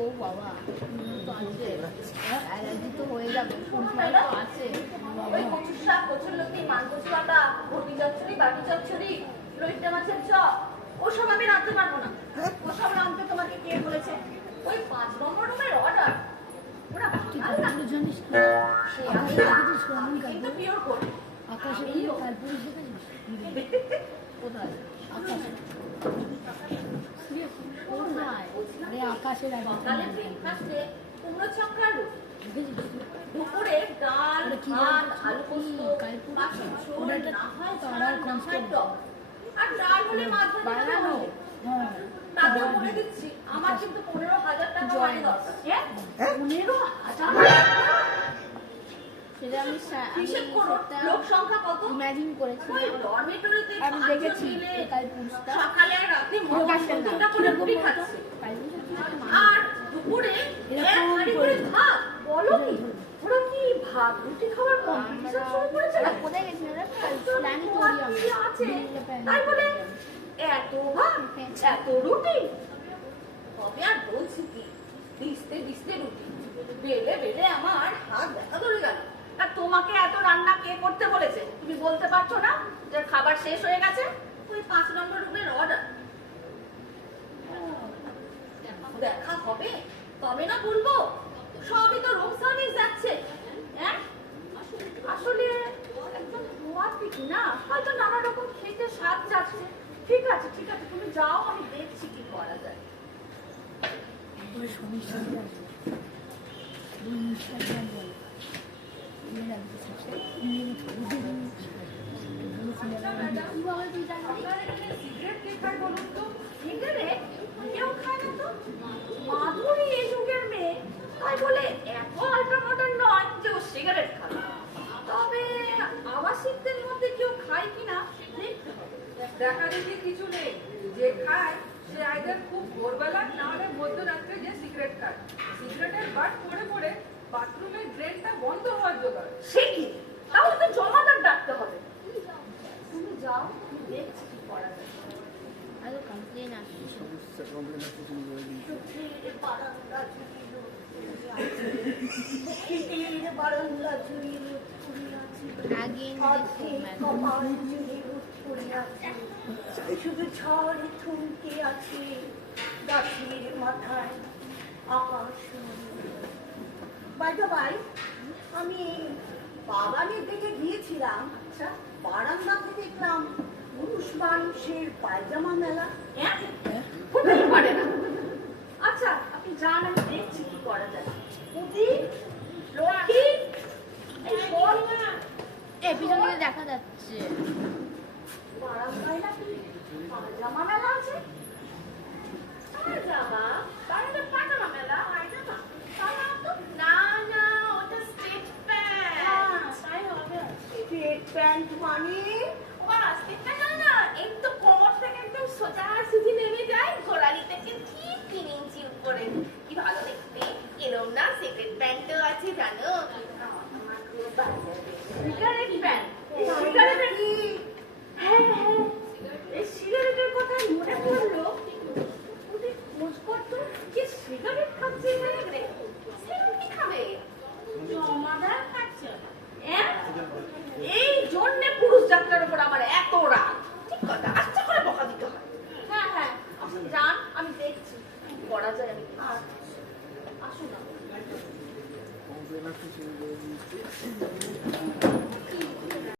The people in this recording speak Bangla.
ও বাবা তো আছে অ্যালার্জি তো হয়ে যাবে আছে ওই কচুর শাক কচুর লতি মান কচু বাটা ঘটি চচ্চড়ি বাটি চচ্চড়ি লইট্টা মাছের চপ ওসব আমি রাঁধতে পারবো না। ওসব রাঁধতে তোমাকে কে বলেছে? ওই 5 নম্বর রুমের অর্ডার ওরা ভালো জানিস সে আমি কিন্তু পিওর করি আকাশে কালপুরুষ দেখেছিস কোথায় আকাশে আকাশের সকালে ব্রেকফাস্টে কুমড়ো ছক্কা দুপুরে ডাল ভাত আলু পোস্ত মাছের ঝোল না হয় ছাড়া না হয় টক আর ডাল হলে মাছ বানানো তাতেও বলে দিচ্ছি আমার কিন্তু 15,000 টাকা মাইনে দরকার। 15,000 সেটা আমি হিসেব করো লোক সংখ্যা কত ইমাজিন করেছি ওই ডরমিটরিতে আমি দেখেছি কালপুরুষটা সকালে আর রাতে মোটা করে রুটি খাচ্ছে আর দুপুরে এক হাঁড়ি করে ভাত। বলো কি ওরা কি ভাত রুটি খাবার কম্পিটিশন শুরু করেছে? কোথায় গেছিল আছে তাই বলে এত ভাত এত রুটি তবে আর বলছি কি দিস্তে দিস্তে রুটি বেলে বেলে আমার হাত ব্যথা ধরে গেল। আর তোমাকে এত রান্না কে করতে বলেছে? তুমি বলতে পারছো না যে খাবার শেষ হয়ে গেছে? ওই 5 নম্বর রুমের অর্ডার দেখা হবে তবে না বলবো। সবই তো রুম সার্ভিস যাচ্ছে। হ্যাঁ আসলে একদম ধোয়াতে কি না হয়তো নানা রকম খেতে স্বাদ যাচ্ছে। ঠিক আছে তুমি যাও আমি দেখছি কি করা যায়। সিগারেট কে খায় বলুন তো? সিগারেট কেউ খায় না তো। মাধুরী এই যুগের মেয়ে তাই বলে এত আল্ট্রা মডার্ন নয় যে ও সিগারেট খায়। তবে আবাসিকদের মধ্যে কেউ খায় কিনা দেখতে হবে। দেখা দেখি কিছু নেই। যে খায় সে আইদার খুব ভোরবেলা না হলে মধ্যরাত্রে যে সিগারেট খায়। সিগারেটের বাট পড়ে পড়ে বাথরুমের ড্রেনটা বন্ধ হওয়ার জোগাড়। সে কি? তাহলে তো জমাদার ডাকতে হবে। তুমি যাও দেখছি কি করা যায়। আরো কমপ্লেন আসছে শুধু ঝড়ে থমকে আছে গাছের মাথায় আকাশ। ভাই আমি বাগানের দিকে গিয়েছিলাম। আচ্ছা বারান্দাতে দেখলাম পুরুষ মানুষের পায়জামা মেলা। পারে না। আচ্ছা আপনি যান আমি দেখছি কি করা যায়। পুঁতি লক্ষ্মী এই পিছন দিকে দেখা যাচ্ছে বারান্দায় নাকি পায়জামা মেলা আছে। পায়জামা বারান্দায় পায়জামা মেলা পায়জামা না না ওটা স্টেট প্যান্ট। তাই হবে স্টেট প্যান্ট মানে স্টেট প্যান্ট না এই তো কোমর থেকে একদম সোজা সুজি নেমে যায় গোড়ালি থেকে ঠিক 3 ইঞ্চি উপরে। কি ভালো দেখতে। এরম না সেকেন্ড প্যান্টও আছে জানো। সিগারেট প্যান্ট সিগারেটের কি? হ্যাঁ এই সিগারেটের কথা মনে পড়লো। ওদের খোঁজ করতো যে সিগারেট খাচ্ছে এখানে রে। সিগারেট খাবে জমাদার খাচ্ছে। এই জন্যে পুরুষ যাত্রার উপর আমার এত রাগ। ঠিক কথা আস্তে করে বকা দিতে হয়। হ্যাঁ আপনি যান আমি দেখছি কি করা যায়। আমি আসুন না